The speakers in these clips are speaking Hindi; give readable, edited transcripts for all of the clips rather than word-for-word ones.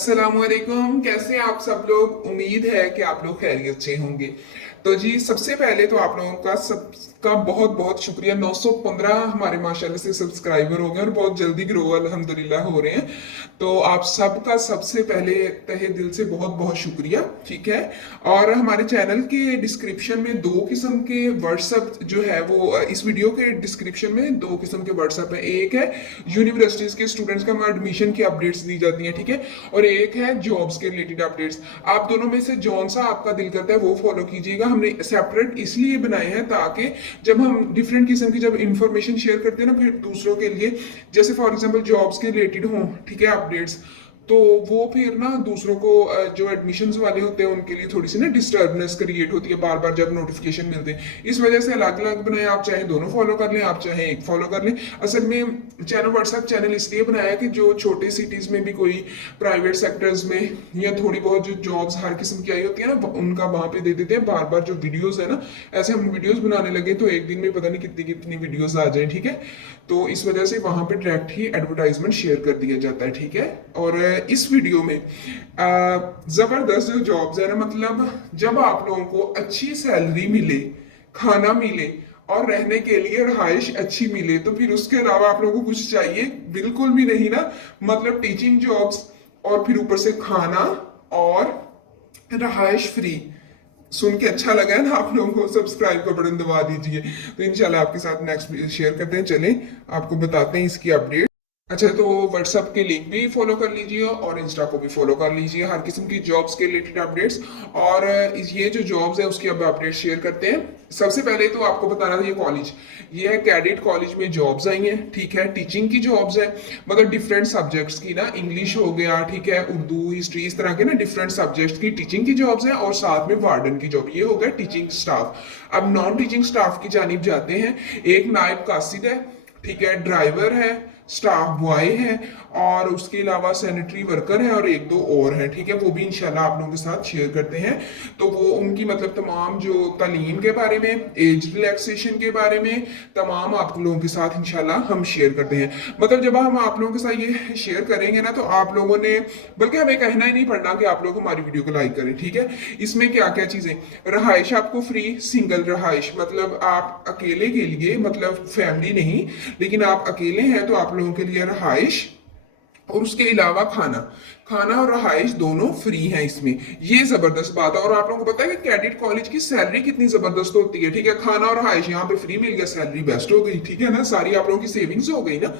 अस्सलामुअलैकुम। कैसे हैं आप सब लोग? उम्मीद है कि आप लोग खैरियत से होंगे। तो जी, सबसे पहले तो आप लोगों का सबका बहुत बहुत शुक्रिया। 915 हमारे माशाल्लाह से सब्सक्राइबर हो गए और बहुत जल्दी ग्रो अल्हम्दुलिल्लाह हो रहे हैं। तो आप सबका सबसे पहले तहे दिल से बहुत बहुत शुक्रिया। ठीक है। और हमारे चैनल के डिस्क्रिप्शन में दो किस्म के व्हाट्सएप जो है वो इस वीडियो के डिस्क्रिप्शन में दो किस्म के व्हाट्सएप है। एक है यूनिवर्सिटीज के स्टूडेंट्स का एडमिशन की अपडेट्स दी जाती हैं, ठीक है। और एक है जॉब्स के रिलेटेड अपडेट्स। आप दोनों में से जौन सा आपका दिल करता है वो फॉलो कीजिएगा। हमने सेपरेट इसलिए बनाए हैं ताकि जब हम डिफरेंट किस्म की जब इंफॉर्मेशन शेयर करते हैं ना फिर दूसरों के लिए, जैसे फॉर एग्जांपल जॉब्स के रिलेटेड हों, ठीक है, अपडेट्स, तो वो फिर ना दूसरों को जो एडमिशन्स वाले होते हैं उनके लिए थोड़ी सी ना डिस्टर्बनेस क्रिएट होती है बार बार जब नोटिफिकेशन मिलते हैं। इस वजह से अलग अलग बनाए। आप चाहे दोनों फॉलो कर लें, आप चाहे एक फॉलो कर लें। असल में चैनल व्हाट्सएप चैनल इसलिए बनाया कि जो छोटे सिटीज में भी कोई प्राइवेट सेक्टर्स में या थोड़ी बहुत जो जॉब्स हर किस्म की आई होती है ना उनका वहां पे दे देते हैं बार बार जो वीडियोस है ना। ऐसे हम वीडियोस बनाने लगे तो एक दिन में पता नहीं कितनी कितनी वीडियोस आ जाए, ठीक है। तो इस वजह से वहां पे डायरेक्ट ही एडवर्टाइजमेंट शेयर कर दिया जाता है, ठीक है। और इस वीडियो में जबरदस्त जो जॉब्स है ना, मतलब जब आप लोगों को अच्छी सैलरी मिले, खाना मिले और रहने के लिए रहाइश अच्छी मिले, तो फिर उसके अलावा आप लोगों को कुछ चाहिए बिल्कुल भी नहीं ना। मतलब टीचिंग जॉब्स और फिर ऊपर से खाना और रहाइश फ्री। सुन के अच्छा लगा है ना आप लोगों को? सब्सक्राइब का बटन दबा दीजिए। तो इंशाल्लाह आपके साथ नेक्स्ट शेयर करते हैं। चलें आपको बताते हैं इसकी अपडेट। अच्छा, तो व्हाट्सएप के लिंक भी फॉलो कर लीजिए और इंस्टा को भी फॉलो कर लीजिए, हर किस्म की जॉब्स के रिलेटेड अपडेट्स। और ये जो जॉब्स है उसकी अब अपडेट शेयर करते हैं। सबसे पहले तो आपको बताना था, ये कॉलेज, ये है कैडेट कॉलेज में जॉब्स आई हैं, ठीक है। टीचिंग की जॉब्स है, मतलब डिफरेंट सब्जेक्ट्स की ना, इंग्लिश हो गया, ठीक है, उर्दू, हिस्ट्री, इस तरह के ना डिफरेंट सब्जेक्ट्स की टीचिंग की जॉब्स है। और साथ में वार्डन की जॉब, ये हो गया टीचिंग स्टाफ। अब नॉन टीचिंग स्टाफ की जानिब जाते हैं। एक नायब कासिद है, ठीक है, ड्राइवर है, स्टाफ बॉय है और उसके अलावा सैनिटरी वर्कर है और एक दो और हैं, ठीक है। वो भी इंशाल्लाह आप लोगों के साथ शेयर करते हैं। तो वो उनकी मतलब तमाम जो तालीम के बारे में, एज रिलैक्सेशन के बारे में, तमाम आप लोगों के साथ इंशाल्लाह हम शेयर करते हैं। मतलब जब हम आप लोगों के साथ ये शेयर करेंगे ना तो आप लोगों ने, बल्कि हमें कहना ही नहीं पड़ना कि आप लोग हमारी वीडियो को लाइक करें, ठीक है। इसमें क्या क्या चीजें, रहाइश आपको फ्री, सिंगल रहाइश, मतलब आप अकेले के लिए, मतलब फैमिली नहीं, लेकिन आप अकेले हैं तो आप लोगों के लिए रहाइश, और उसके अलावा खाना, खाना और रहाइश दोनों फ्री हैं इसमें। ये जबरदस्त बात है। और आप लोगों को पता है कि कैडेट कॉलेज की सैलरी कितनी जबरदस्त होती है, ठीक है। खाना और रहाइश यहाँ पे फ्री मिल गया, सैलरी बेस्ट हो गई, ठीक है ना, सारी आप लोगों की सेविंग्स हो गई ना।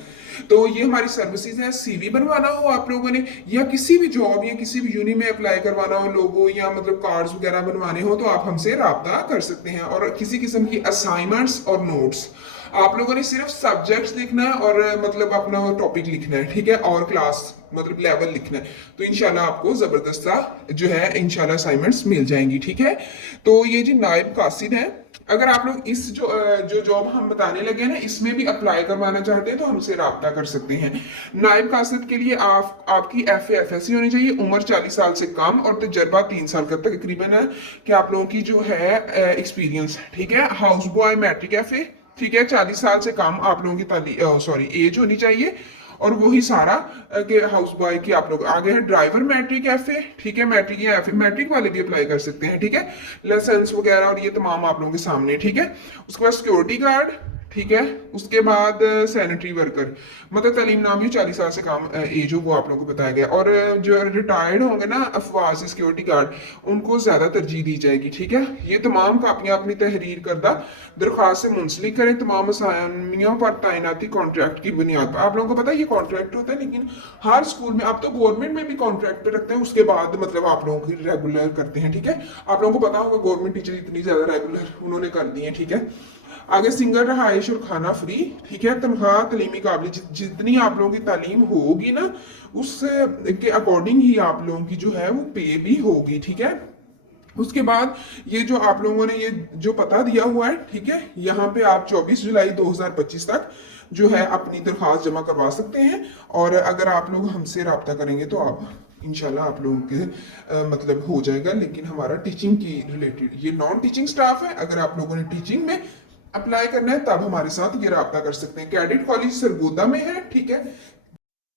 तो ये हमारी सर्विसेज है। सीवी बनवाना हो आप लोगों ने, या किसी भी जॉब या किसी भी यूनि में अप्लाई करवाना हो, लोगो या मतलब कार्ड्स वगैरह बनवाने हो, तो आप हमसे राब्ता कर सकते हैं। और किसी किस्म की असाइनमेंट्स और नोट्स, आप लोगों ने सिर्फ सब्जेक्ट्स लिखना है और मतलब अपना टॉपिक लिखना है, ठीक है, और क्लास मतलब लेवल लिखना है। तो इंशाल्लाह आपको जबरदस्त जो है इंशाल्लाह असाइनमेंट्स मिल जाएंगी, ठीक है। तो ये जी नायब कासिद है। अगर आप लोग इस जो जॉब हम बताने लगे हैं ना इसमें भी अप्लाई करवाना चाहते हैं तो हमसे राब्ता कर सकते हैं। नायब कासिद के लिए आपकी FA/FSC होनी चाहिए, उम्र 40 साल से कम और तजर्बा 3 साल का तकरीबन है कि आप लोगों की जो है एक्सपीरियंस, ठीक है। हाउस बॉय, मैट्रिक FA, ठीक है, 40 साल से कम आप लोगों की एज होनी चाहिए। और वही सारा के हाउस बॉय की आप लोग आगे है। ड्राइवर मैट्रिक FA, ठीक है, मैट्रिक या FA, मैट्रिक वाले भी अप्लाई कर सकते हैं, ठीक है। लाइसेंस वगैरह और ये तमाम आप लोगों के सामने, ठीक है। उसके बाद सिक्योरिटी गार्ड, ठीक है। उसके बाद सैनिटरी वर्कर, मतलब तालीम नामी 40 साल से कम एज हो, वो आप लोगों को बताया गया। और जो रिटायर्ड होंगे ना अफवाज सिक्योरिटी गार्ड, उनको ज्यादा तरजीह दी जाएगी, ठीक है। ये तमाम कापियां अपनी तहरीर करदा दरख्वास्त से मुंसलिक करें तमाम असामियों पर तैनाती कॉन्ट्रैक्ट की बुनियाद पर। आप लोगों को पता है ये कॉन्ट्रैक्ट होता है, लेकिन हर स्कूल में, अब तो गवर्नमेंट में भी कॉन्ट्रैक्ट पे रखते हैं, उसके बाद मतलब आप लोगों की रेगुलर करते हैं, ठीक है। आप लोगों को पता होगा गवर्नमेंट टीचर इतनी ज्यादा रेगुलर उन्होंने कर दी है, ठीक है। आगे सिंगल रहाइश और खाना फ्री, ठीक है। तनख्वाह तलीमी काबिल जितनी आप लोगों की तालीम होगी ना उससे के अकॉर्डिंग ही आप लोगों की जो है वो पे भी होगी, ठीक है। उसके बाद ये जो आप लोगों ने ये जो पता दिया हुआ है, ठीक है, यहाँ पे आप 24 जुलाई 2025 तक जो है अपनी दरख्वास्त जमा करवा सकते हैं। और अगर आप लोग हमसे रब्ता करेंगे तो आप इंशाल्लाह आप लोगों के मतलब हो जाएगा। लेकिन हमारा टीचिंग की रिलेटेड, ये नॉन टीचिंग स्टाफ है। अगर आप लोगों ने टीचिंग में अप्लाई करना है तब हमारे साथ ये रब्ता कर सकते हैं। कैडेट कॉलेज सरगोदा में है, ठीक है।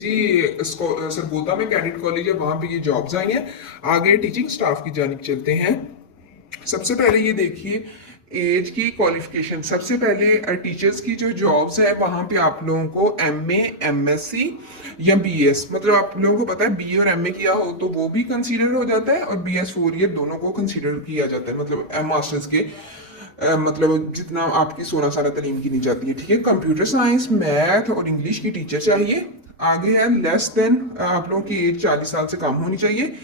जी सरगोदा में कैडेट कॉलेज है, वहाँ पे ये जॉब्स आई हैं। आगे टीचिंग स्टाफ की जानिब चलते हैं। सबसे पहले ये देखिए एज की क्वालिफिकेशन। सबसे पहले टीचर्स की जो जॉब्स है वहाँ पे आप लोगों को एमए, एमएससी या बीएस, मतलब आप लोगों को पता है बीए और एमए किया हो तो वो भी कंसीडर हो जाता है, और बीएस 4 ईयर दोनों को कंसीडर किया जाता है, मतलब मास्टर्स के मतलब जितना आपकी 16 साल तलीम की नहीं जाती है, ठीक है। कंप्यूटर साइंस, मैथ और इंग्लिश की टीचर चाहिए। आगे है लेस देन, आप लोगों की एज 40 साल से कम होनी चाहिए।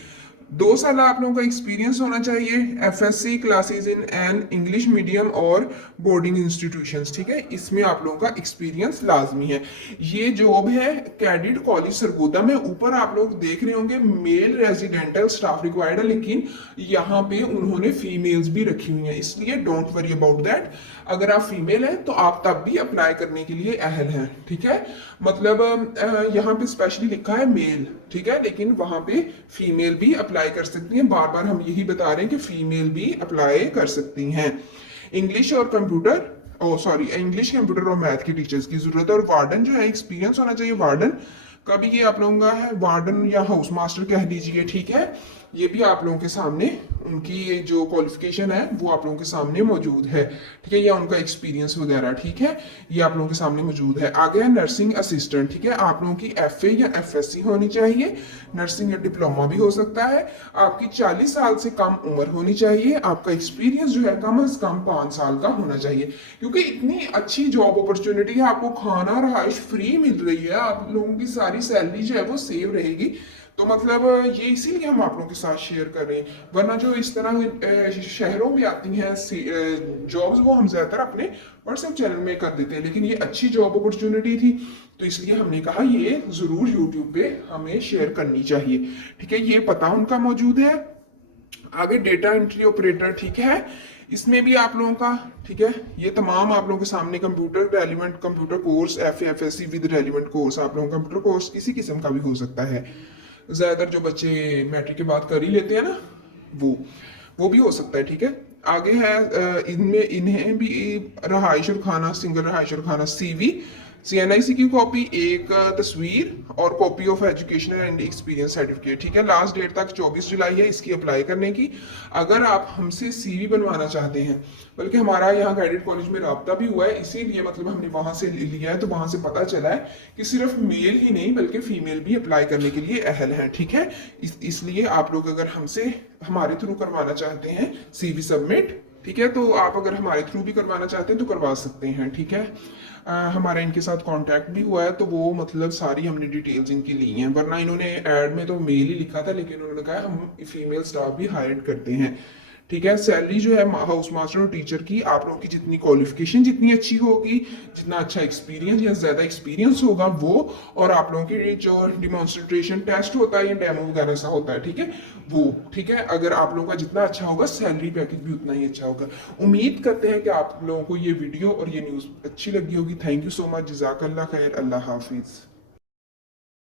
2 साल आप लोगों का एक्सपीरियंस होना चाहिए। FSc classes in an English medium और बोर्डिंग इंस्टीट्यूशंस, ठीक है, इसमें आप लोगों का एक्सपीरियंस लाजमी है। ये जॉब है कैडेट कॉलेज सरगोदा में। ऊपर आप लोग देख रहे होंगे मेल रेजिडेंटल स्टाफ रिक्वायर्ड है, लेकिन यहाँ पे उन्होंने फीमेल्स भी रखी हुई हैं, इसलिए डोंट वरी अबाउट दैट। अगर आप फीमेल हैं तो आप तब भी अप्लाई करने के लिए अहल हैं, ठीक है। मतलब यहाँ पे स्पेशली लिखा है मेल, ठीक है, लेकिन वहां पे फीमेल भी अप्लाई कर सकती हैं। बार बार हम यही बता रहे हैं कि फीमेल भी अप्लाई कर सकती हैं। इंग्लिश और कंप्यूटर, ओ सॉरी, इंग्लिश, कंप्यूटर और मैथ की टीचर्स की जरूरत है। और वार्डन जो है एक्सपीरियंस होना चाहिए वार्डन का भी, ये आप लोगों का है वार्डन या हाउस मास्टर कह दीजिए, ठीक है। ये भी आप लोगों के सामने उनकी ये जो क्वालिफिकेशन है वो आप लोगों के सामने मौजूद है, ठीक है, या उनका एक्सपीरियंस वगैरह, ठीक है, ये आप लोगों के सामने मौजूद है। आगे है नर्सिंग असिस्टेंट, ठीक है, आप लोगों की एफए या एफएससी होनी चाहिए। नर्सिंग या डिप्लोमा भी हो सकता है। आपकी 40 साल से कम उम्र होनी चाहिए। आपका एक्सपीरियंस जो है कम से कम 5 साल का होना चाहिए, क्योंकि इतनी अच्छी जॉब अपॉर्चुनिटी है, आपको खाना रहाइश फ्री मिल रही है, आप लोगों की सारी सैलरी जो है वो सेव रहेगी। तो मतलब ये इसीलिए हम आप लोगों के साथ शेयर कर रहे हैं, वरना जो इस तरह शहरों में आती हैं जॉब्स वो हम ज़्यादातर अपने व्हाट्सएप चैनल में कर देते हैं, लेकिन ये अच्छी जॉब अपॉर्चुनिटी थी तो इसलिए हमने कहा ये ज़रूर यूट्यूब पे हमें शेयर करनी चाहिए, ठीक है। ये पता उनका मौजूद है। आगे डेटा एंट्री ऑपरेटर, ठीक है, इसमें भी आप लोगों का, ठीक है, ये तमाम आप लोगों के सामने computer relevant computer course, FSc with relevant course, आप लोगों का कंप्यूटर कोर्स किसी किस्म का भी हो सकता है। ज़्यादातर जो बच्चे मैट्रिक के बाद कर ही लेते हैं ना, वो भी हो सकता है, ठीक है। आगे है इनमें इन्हें भी रहाइश और खाना, सिंगल रहाइश और खाना, सीवी, सीएनआईसी की कॉपी, एक तस्वीर और copy of educational and experience certificate, ठीक है। लास्ट डेट तक 24 जुलाई है इसकी अप्लाई करने की। अगर आप हमसे सीवी बनवाना चाहते हैं, बल्कि हमारा यहाँ कैडेट कॉलेज में राब्ता भी हुआ है, इसीलिए मतलब हमने वहाँ से लिया है, तो वहाँ से पता चला है कि सिर्फ मेल ही नहीं बल्कि फीमेल भी अप्लाई करने के लिए अहल हैं, ठीक है। इसलिए आप लोग अगर हमसे हमारे थ्रू करवाना चाहते हैं सीवी सबमिट, ठीक है, तो आप अगर हमारे थ्रू भी करवाना चाहते हैं तो करवा सकते हैं, ठीक है। हमारा इनके साथ कांटेक्ट भी हुआ है, तो वो मतलब सारी हमने डिटेल्स इनकी ली हैं, वरना इन्होंने ऐड में तो मेल ही लिखा था, लेकिन उन्होंने कहा हम फीमेल स्टाफ भी हायर करते हैं, ठीक है। सैलरी जो है हाउस मास्टर और टीचर की, आप लोगों की जितनी क्वालिफिकेशन जितनी अच्छी होगी, जितना अच्छा एक्सपीरियंस या ज़्यादा एक्सपीरियंस होगा वो, और आप लोगों की जो डिमॉन्स्ट्रेशन टेस्ट होता है या डेमो वगैरह सा होता है, ठीक है, वो, ठीक है, अगर आप लोगों का जितना अच्छा होगा सैलरी पैकेज भी उतना ही अच्छा होगा। उम्मीद करते हैं कि आप लोगों को ये वीडियो और ये न्यूज़ अच्छी लगी होगी। थैंक यू सो मच, जज़ाकल्लाह खैर, अल्लाह हाफिज़।